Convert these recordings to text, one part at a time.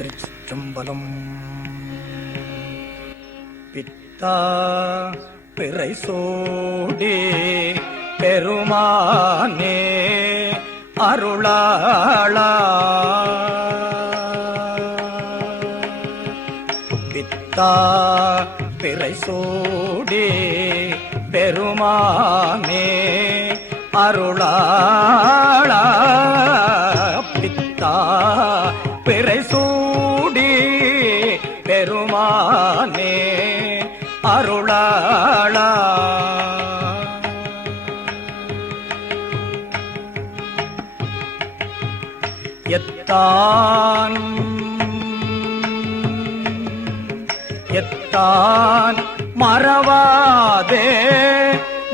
திருச்சிற்றம்பலம். பித்தா பிறை சோடி பெருமானே அருளாளா, பித்தா பிறை சோடி பெருமானே அருளாளா, பித்தா பிறை சூடி பெருமானே அருளாளா, எத்தான் எத்தான் மறவாதே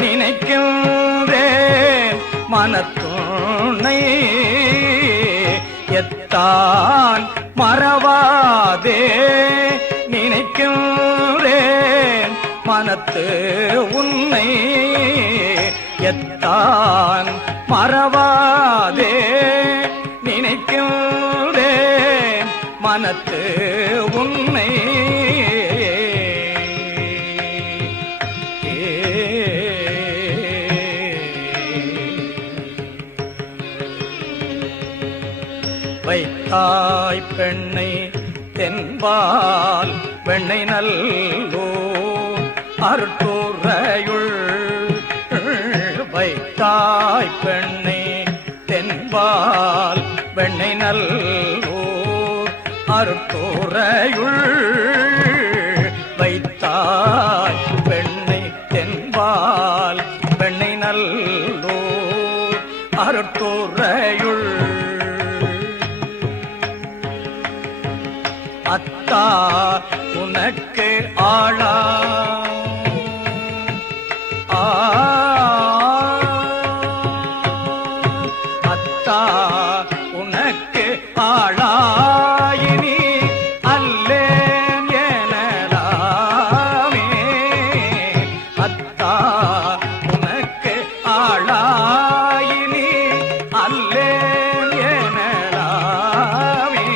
நினைக்கின்றேன் மனத்துணை, எத்தான் மறவாதே நினைக்கின்றேன் மனத்து உன்னை, எத்தான் மறவாதே நினைக்கின்றேன் மனத்து உன்னை, வைத்தாய் பெண்ணை தென்பால் வெண்ணை நல்லோ அருட்டுரையுள், வைத்தாய் பெண்ணை தென்பால் வெண்ணை நல்லோ அருட்டுரையுள், வைத்தாய் பெண்ணை தென்பால் வெண்ணை நல்லோ அருட்டுரையுள், அத்தா உனக்கு ஆளா அத்தா உனக்கு ஆளாயினி அல்லேன் எனலாமே, அத்தா உனக்கு ஆளாயினி அல்லேன் எனலாமே,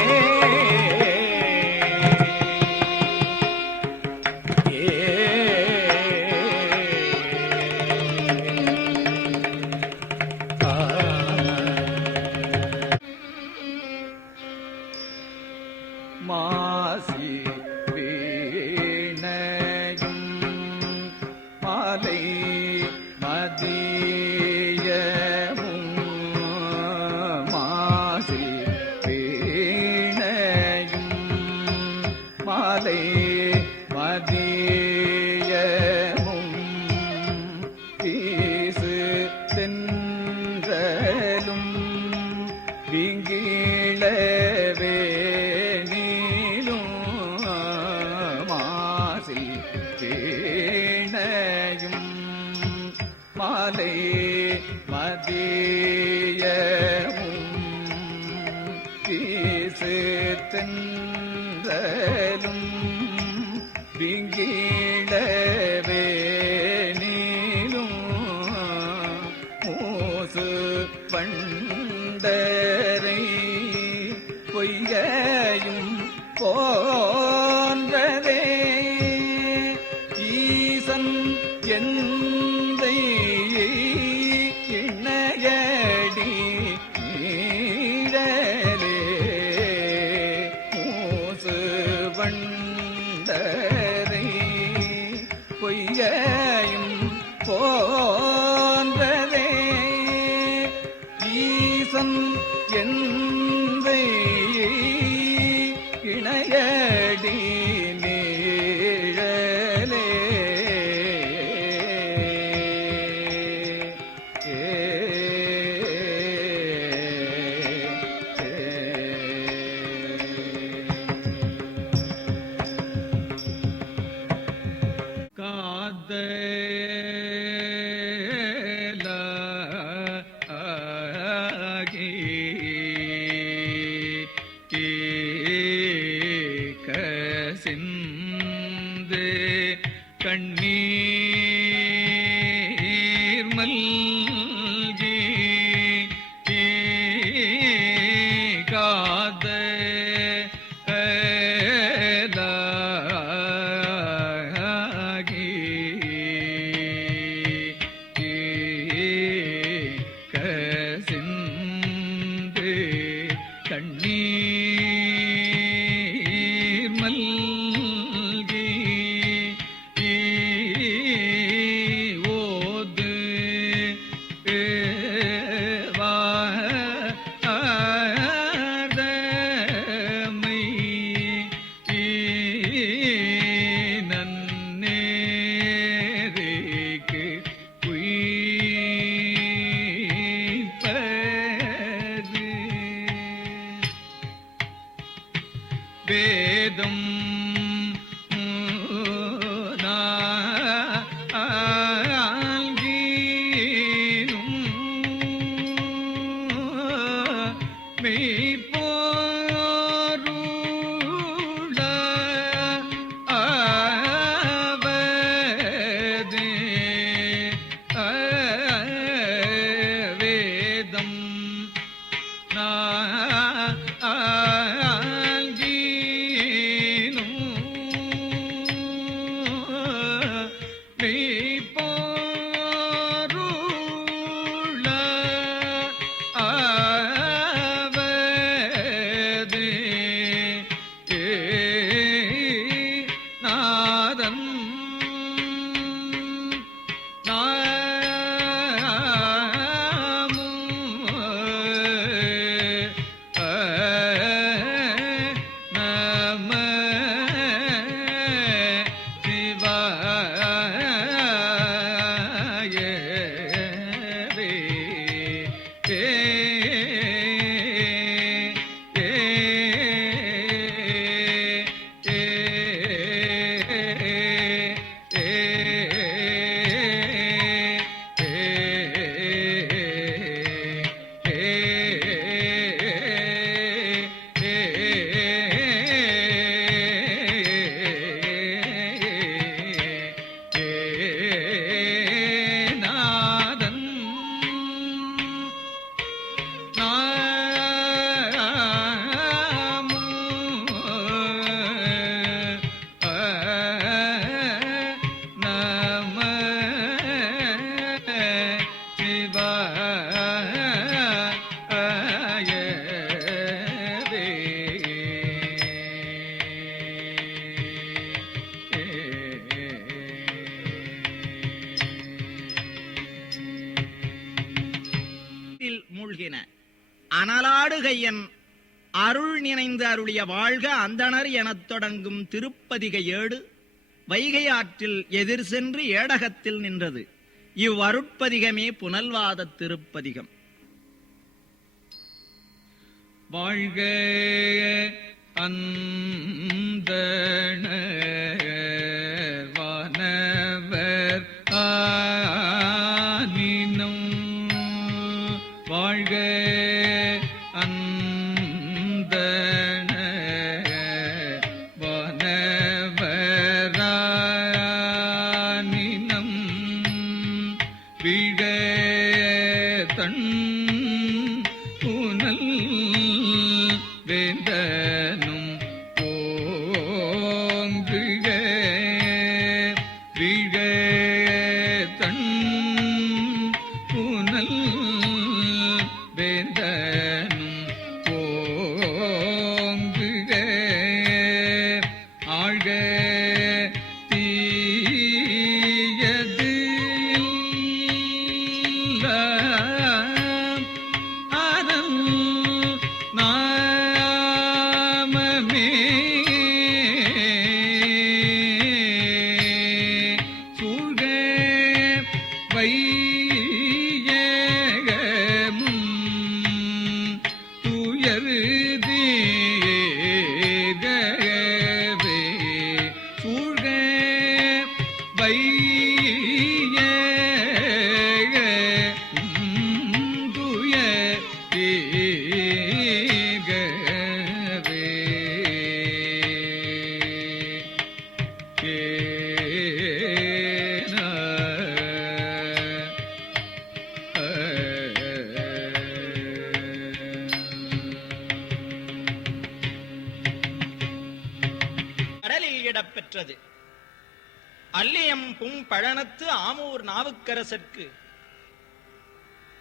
மாசி வீணையும் மாலை மதியமும், மாசி வீணையும் மாலை மதியமும், வீசு தென்றலும் விங்கிழவே வீணையும் மாலை மதியமும், வீசு தென்றலும் விங்கிழவே நீலும், மூசு பண்டரை பொய்கையும் போன்றதே, ஈசன் எந்தை இணையடி நீழலே, மூசு வண்டரை பொய்கையும் போன்றதே, ஈசன் எந்தை இணையடி நீழலே, காதலாகி கசிந்து கண்ணீர் மல்கி காத கண்ணீர் மல்கி ஓது வாதமை நன்னேருக்கு உய்ப்பது வேதம் நால்கீனும் மெய்ப்பொருள ஆவது வேதம் நால்கீனும் மெய்ப்பொருள ஆவது நாதன் நம சிவாயவே நாதன் நம சிவாயவே மூழ்கின அனலாடுகையன் அருள் நினைந்து அருளிய வாழ்க அந்தணர் எனத் தொடங்கும் திருப்பதிகை 7 வைகை ஆற்றில் எதிர் சென்று ஏடகத்தில் நின்றது. இவ்வருட்பதிகமே புனல்வாதத் திருப்பதிகம். வாழ்க அந்தணர் வானவர் ஆனினும் வாழ்க அந்தணர் வானவர் ஆனினும் வீழ தன் புனல் வேந்தனும் ஓங்குக வீழ தன் புனல் வேந்தனும் ஓங்குக ஆழ்க தீயது எல்லாம் அறம் நாமமே சூழ்க வையகமும் துயருதீர்கவே சூழ்க வையகமும் துயருதீர்கவே கடலில் இடப்பெற்றது. அல்லியம் பும் பழனத்து ஆமூர் நாவுக்கரசர்க்கு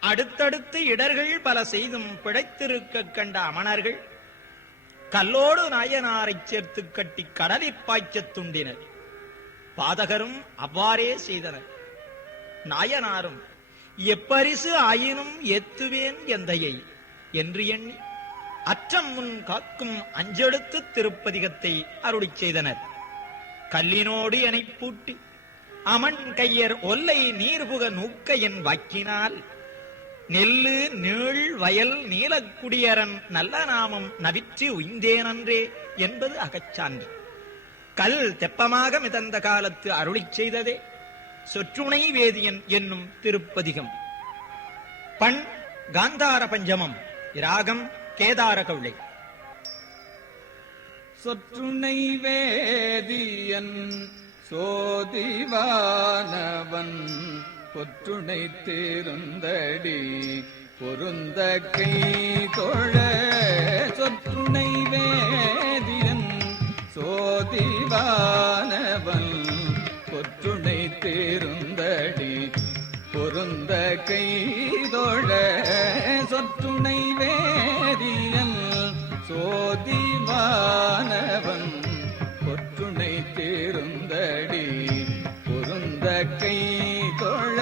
அடுத்தடுத்து இடர்கள் பல செய்தும் பிழைத்திருக்க கண்ட அமணர்கள் கல்லோடு நாயனாரைச் சேர்த்து கட்டி கடலிற் பாய்ச்சத் துண்டினர். பாதகரும் அவ்வாறே செய்தனர். நாயனாரும் எப்பரிசு ஆயினும் ஏத்துவேன் எந்தையை என்று எண்ணி அற்றம் முன் காக்கும் அஞ்செழுத்து திருப்பதிகத்தை அருளிச் செய்தனர். கல்லினோடு எனை பூட்டி அமன் கையர் ஒல்லை நீர்புக நூக்க என் வாக்கினால் நெல்லு நீள் வயல் நீலக்குடியரன் நல்ல நாமம் நவிற்று உய்ந்தேனன்றே என்பது அகச்சான்று. கல் தெப்பமாக மிதந்த காலத்து அருளிச் செய்ததே சொற்றுணை வேதியன் என்னும் திருப்பதிகம். பண் காந்தார பஞ்சமம். ராகம் கேதார கவுளை. சொற்றுணை வேதியன் சோதிவானவன் பொற்றுணை தேருந்தடி பொருந்த கை தொழ. சொற்றுணை வேதியன் சோதிவானவன் பொற்றுணை தேருந்தடி பொருந்த கை தொழ. சொற்றுணை வேதியன் சோதிவானவன் பொற்றுணை தேருந்தடி பொருந்த கை தொழ.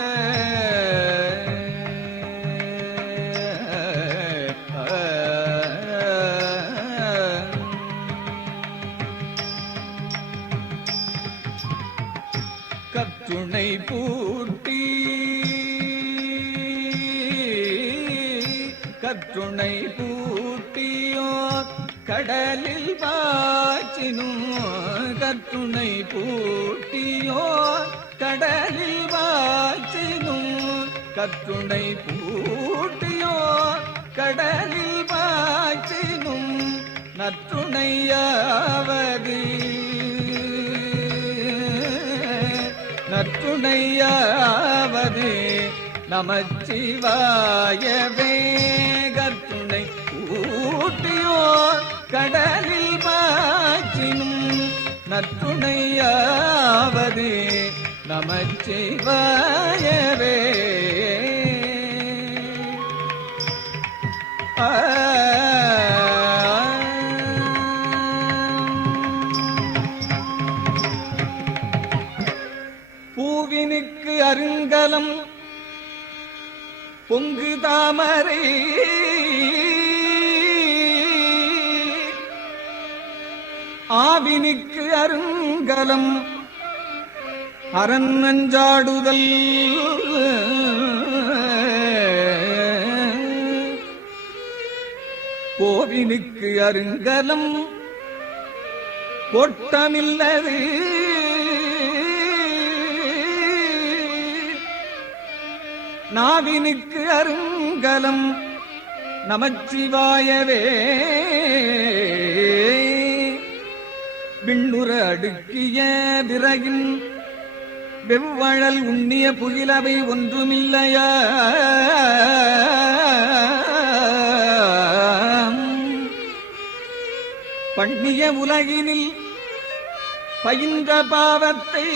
கற்றுணை பூட்டி கற்றுணை பூட்டியோ கடலில் பாய்ச்சினும். கற்றுணை பூட்டியோ கடலில் பாய்ச்சினும். கற்றுணை பூட்டியோ கடலில் பாய்ச்சினும். நற்றுணையாவது நற்றுணையாவது நமச்சிவாயவே. கற்றுணை ஊட்டியோ கடலில் பாய்ச்சினும். நற்றுணையாவது நமச்சிவாயவே. பூவினுக்கு அருங்கலம் பொங்கு தாமரை ஆவினுக்கு அருங்கலம் அரண் நஞ்சாடுதல். கோவினுக்கு அருங்கலம் கோட்டமில்லது. நாவினுக்கு அருங்கலம் நமச்சிவாயவே. விண்ணுற அடுக்கிய விறகின் வெவ்வழல் உண்ணிய புகிலவை ஒன்றுமில்லையா. பண்ணிய உலகினில் பயின்ற பாவத்தை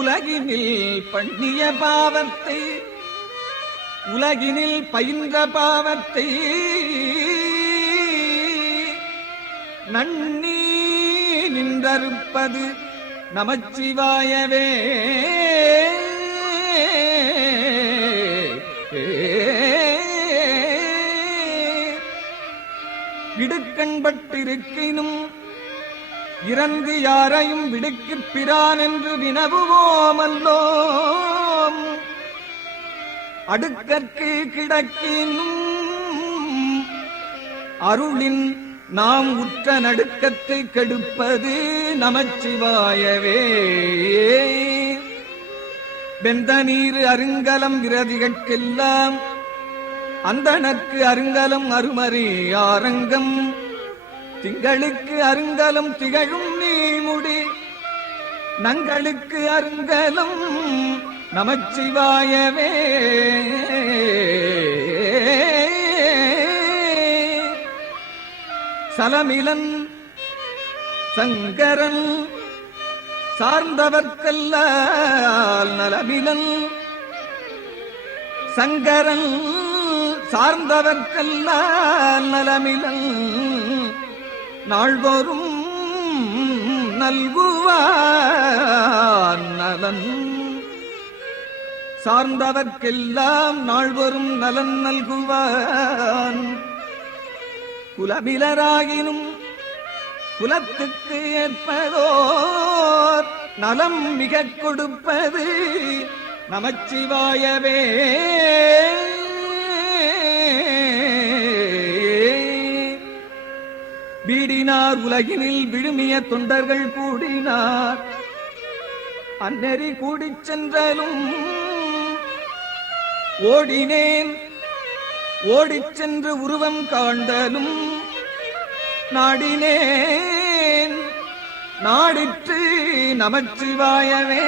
உலகினில் பண்ணிய பாவத்தை உலகினில் பயின்ற பாவத்தை நன்னி நின்றறுப்பது நமச்சிவாயவே. இடுக்கண்பட்டிருக்கினும் இறந்து யாரையும் விடுக்கிப் பிரான் என்று வினவுவோமல்லோம். அடுக்கற்கு கிடக்கினும் அருளின் நாம் உற்ற நடுக்கத்தை கெடுப்பது நமச்சிவாயவே. வெந்த நீர் அருங்கலம் விரதிகட்கெல்லாம் அந்தணர்க்கு அருங்கலம் அருமறி ஆரங்கம். திங்களுக்கு அருங்கலம் திகழும் நீமுடி நங்களுக்கு அருங்கலம் நமச்சிவாயவே. சலமிலன் சங்கரன் சார்ந்தவர்க்கல்லால் நலமிலன் சங்கரன் சார்ந்தவர்க்கல்லால் நலமிலன் நாள்தோறும் நல்குவான் நலன் சார்ந்தவர்க்கெல்லாம் நாள்வரும் நலன் நல்குவான் குலமிலராகினும் குலத்துக்கு ஏற்பதோர் நலம் மிக கொடுப்பது நமச்சிவாயவே. வீடினார் உலகினில் விழுமிய தொண்டர்கள் கூடினார் அந்நெறி கூடிச் சென்றாலும் ஓடினேன் ஓடிச் சென்று உருவம் காண்டலும் நாடினேன் நாடிற்று நமச்சிவாயவே.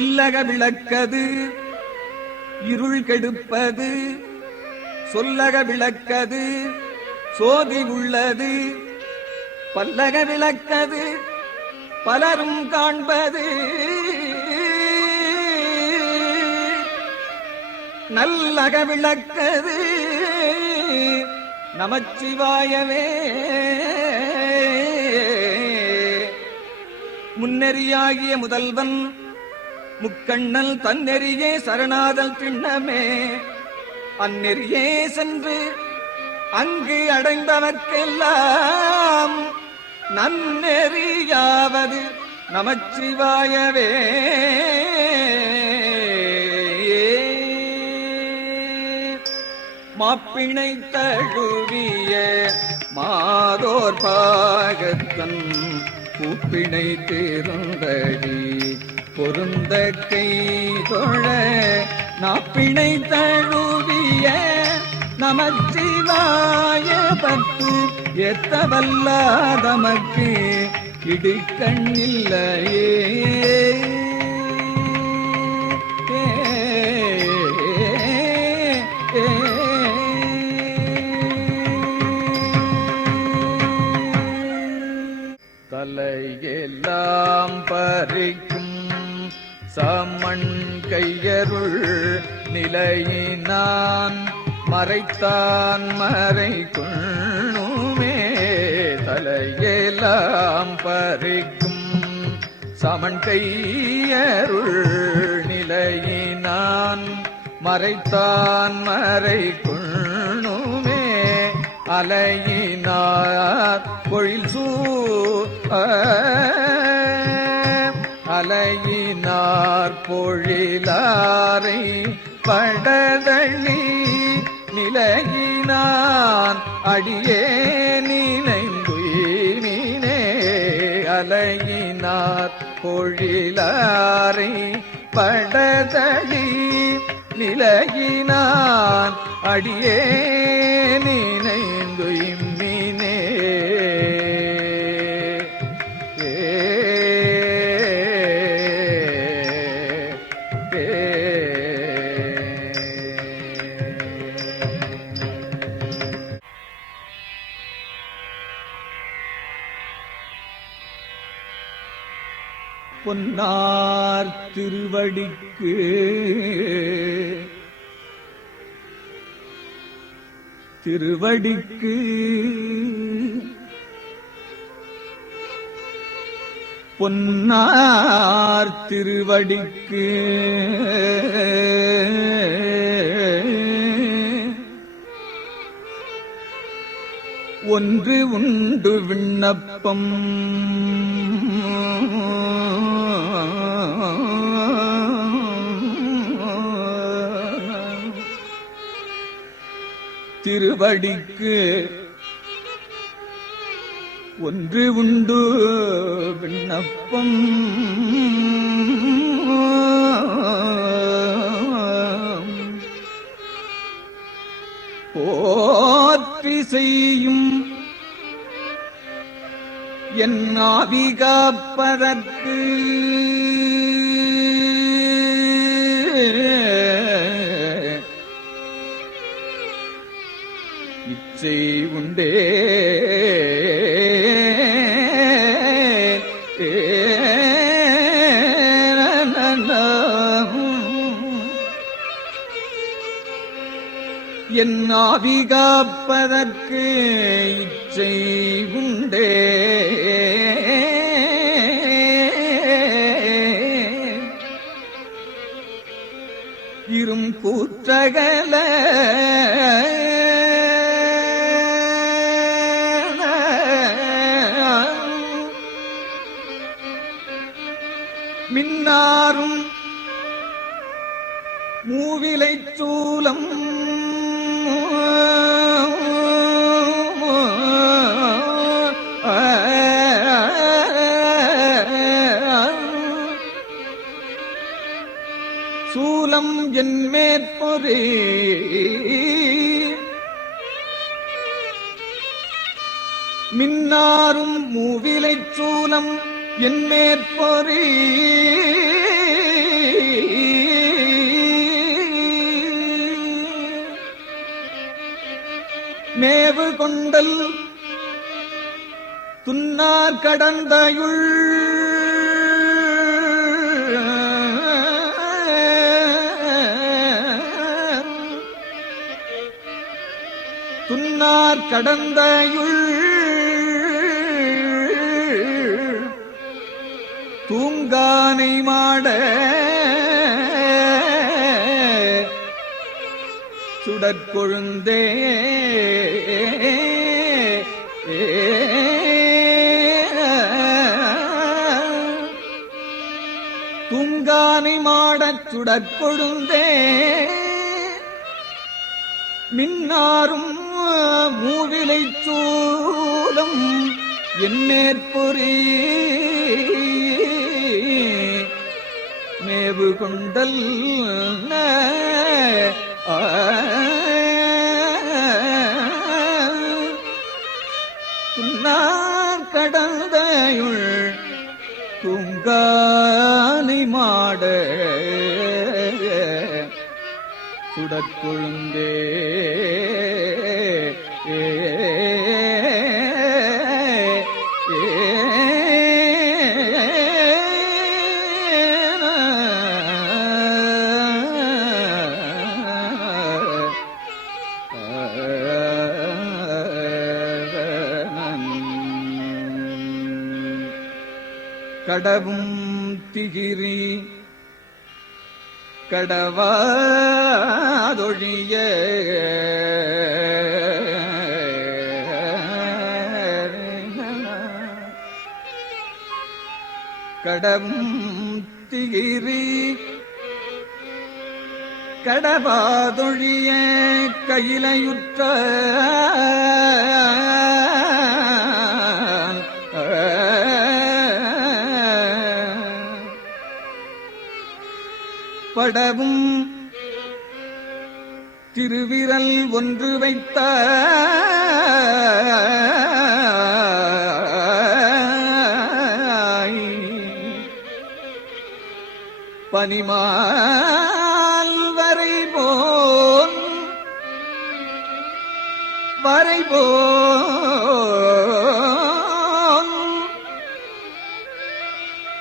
இல்லக விளக்கது இருள் கெடுப்பது சொல்லக விளக்கது சோதி உள்ளது பல்லக விளக்கது பலரும் காண்பது நல்லக விளக்கது நமச்சிவாயவே. முன்னெறியாகிய முதல்வன் முக்கண்ணல் தன்னெறியே சரணாதல் திண்ணமே அந்நெறியே சென்று அங்கு அடைந்தவர்க்கெல்லாம் நன்னெறியாவது நமச்சிவாயவே. மாப்பிணை தழுவிய மாதோர் பாகத்தன் பூப்பிணை தேர்ந்தடி பொருந்த கை தொழ நாப்பிணை தழுவிய நமச்சிவாய பத்து எத்தவல்லாதமக்கு இடுக்கண்ணில்லையே. தலையெல்லாம் பறிக்கும் சமண் கையருள் நிலையினான் மறைத்தான் மறைக்குள்ளுமே. தலையெல்லாம் பறிக்கும் சமண் கையருள் நிலையினான் மறைத்தான் மறைக்குள்ளுமே. அலையினார் பொழில் அலையினார் பொழிலாரை படதள்ளி நிலையினான் அடியே நினைந்துயினே. அலையினார் பொழிலாரை படதள்ளி நிலையினான் அடியே நினைந்துயிமினே. பொன்னார் திருவடிக்கு திருவடிக்கு பொன்னார் திருவடிக்கு ஒன்று உண்டு விண்ணப்பம் திருவடிக்கு ஒன்று உண்டு விண்ணப்பம் போற்றி செய்யும் என் ஆவி காப்பதற்கு இச்சை உண்டே என் ஆவி காப்பதற்கு இச்சை உண்டே. இரும் கூற்றகல மின்னாரும் மூவிலைச் சூலம் சூலம் என் மேற்பொரே மின்னாரும் மூவிலைச் சூலம் என் மேற்பொரே மேவு கொண்டல் துன்னார் கடந்தையுள் துன்னார் கடந்தையுள் தூங்கானை மாட சுடற்கொழுந்தே தூங்கானை மாடச் சுடற்கொழுந்தே மின்னாரும் மூவிலைச் சூலம் என் மேற்பொரே மேவு கொண்டல் துன்னார் கடந்தையுள் தூங்கானை மாட சுடற்கொழுந்தே கடவும் திகிரி கடவாதொழிய கடவும் திகிரி கடவாதொழிய கையிலையுற்ற படவும் திருவிரல் ஒன்று வைத்த பனிமால் வரைபோன்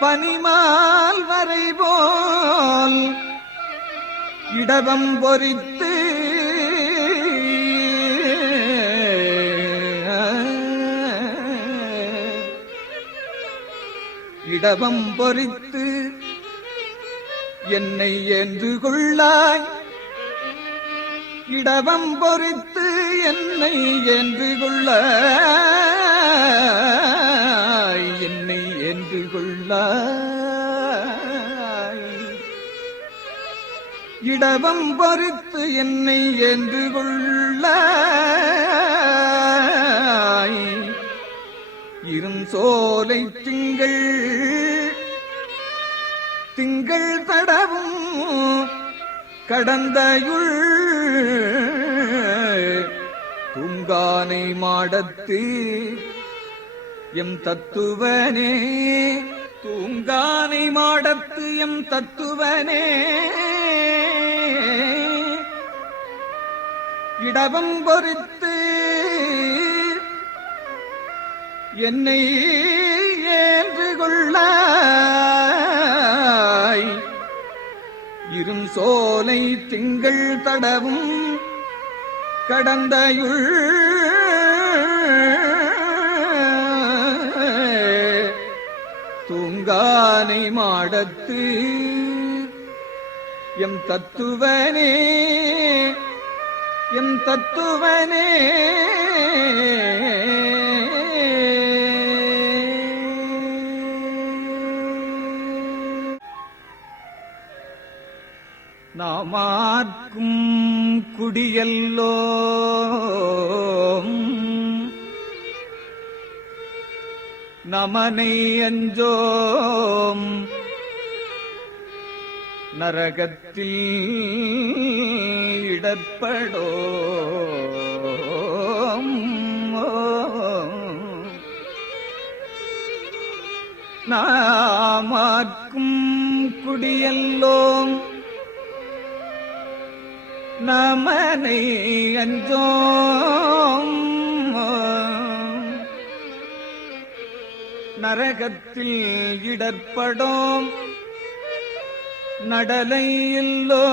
பனிமால் வரைபோல் இடவம் பொறித்து இடவம் பொறித்து என்னை என்று கொள்ளாய் இடவம் பொறித்து என்னை என்று கொள்ளாய் என்னை என்று கொள்ளாய் இடவம் பொறித்து என்னை என்று கொள்ளாய் இரும் சோலை திங்கள் தடவும் கடந்தையுள் தூங்கானை மாடத்து எம் தத்துவனே தூங்கானை மாடத்து எம் தத்துவனே இடவம் பொறித்து என்னை ஏன்று கொள்ளாய் இரும் சோலை திங்கள் தடவும் கடந்தையுள் தூங்கானை மாடத்து எம் தத்துவனே எம் தத்துவனே நாமார்க்கும் குடியல்லோம் நமனை அஞ்சோம் நரகத்தில் இடர்படோம் நாமார்க்கும் குடியல்லோம் நமனை அஞ்சோம் நரகத்தில் இடர்படோம் நடலை இல்லோ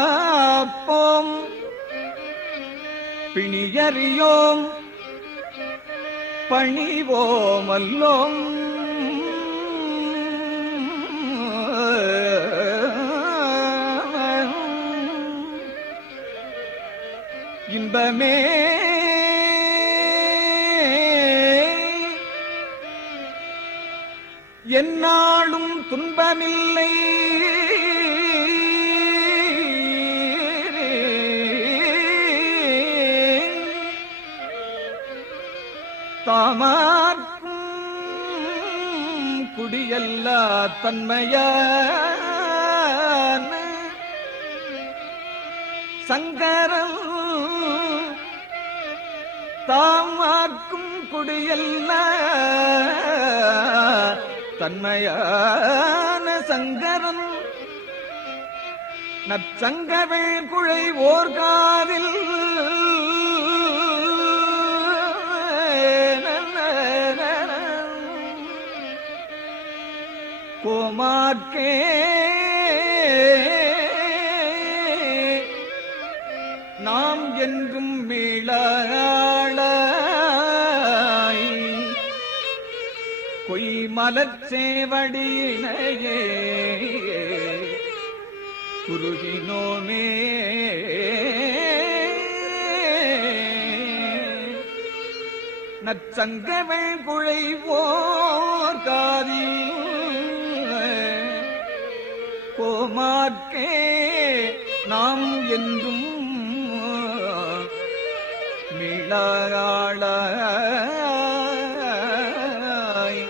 ஏமாப்போம் பிணியறியோம் பணிவோமல்லோம் இன்பமே எந்நாளும் துன்பமில்லை தாமார்க்கும் குடியல்லா தன்மையான சங்கரம் தாமார்க்கும் குடியல்ல தன்மையான சங்கரம் நற்சங்கவேள் குழை ஓர்காதில் கோமார்க்கே நாம் என்றும் மீளாளாய் கொய்மலச் சேவடியினையே குருகினோமே நற்சங்கவேள் குழை ஓர்காதில் கோமார்க்கே நாம் என்றும் மீளாளாய்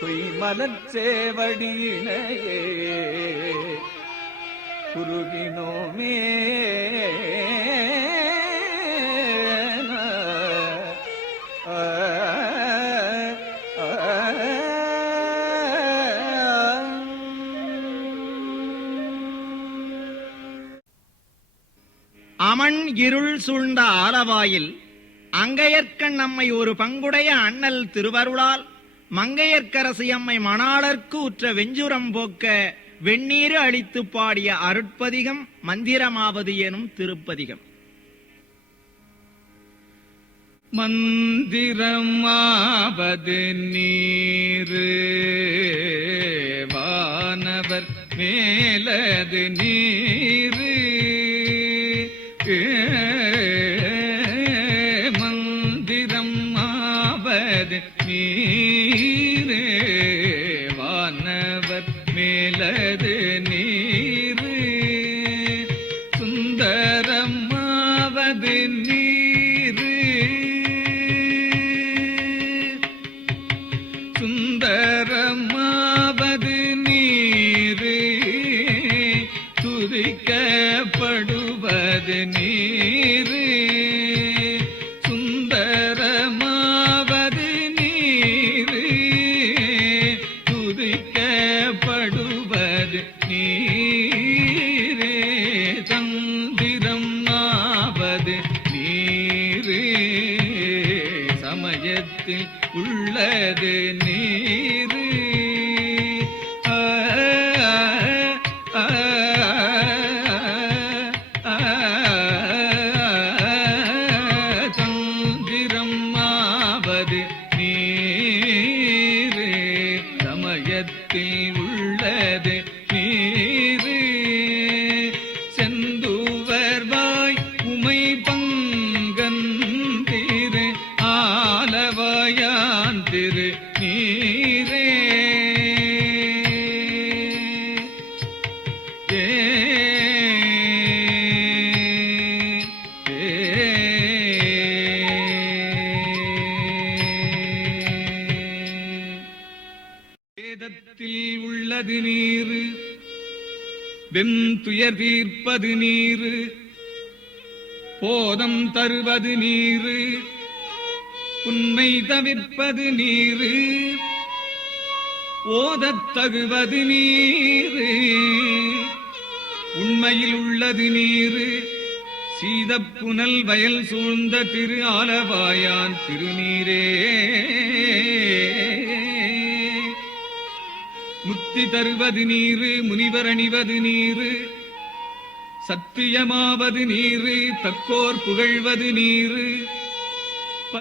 பொய்மலச் சேவடியினையே குருகினோமே அமன் இருள் சூழ்ந்த ஆலவாயில் அங்கையர்க்கண் நம்மை ஒரு பங்குடைய அண்ணல் திருவருளால் மங்கையர்க்கரசி அம்மை மணாளர்க்கு உற்ற வெஞ்சுரம் போக்க வெந்நீரு அளித்து பாடிய அருட்பதிகம் மந்திரமாவது எனும் திருப்பதிகம். மந்திரமாவது நீரு வானவர் மேலது நீரு மந்திரம் ஆவது நீரு வானவர் மேலது நீரு சுந்தரமாவது நீரு சுந்தரமாவது நீரு துதிக்கப்படுவது நீரு சுந்தரமாவது நீரு துதிக்கப்படுவது நீரு தந்திரம் ஆவது நீரு சமயத் சமயத்தில் உள்ளது நீரு. ஆ, ஆ, ஆ, தந்திரமாவது நீரு, சமயத்தில் உள்ளது நீரு. செந்துவர்வாய் உமை பங்கன் திரு ஆலவாயான் திரு நீரே. ஏ, வேதத்தில் உள்ளது நீரு, வெந்துயர் தீர்ப்பது நீரு, போதம் தருவது நீரு, உண்மை தவிர்ப்பது நீரு, ஓதத் தகுவது நீரு, உண்மையில் உள்ளது நீரு, சீதப்புனல் வயல் சூழ்ந்த திரு ஆலவாயான் திருநீரே. முத்தி தருவது நீரு, முனிவர் அணிவது நீரு, சத்தியமாவது நீரு, தக்கோர் புகழ்வது நீரு,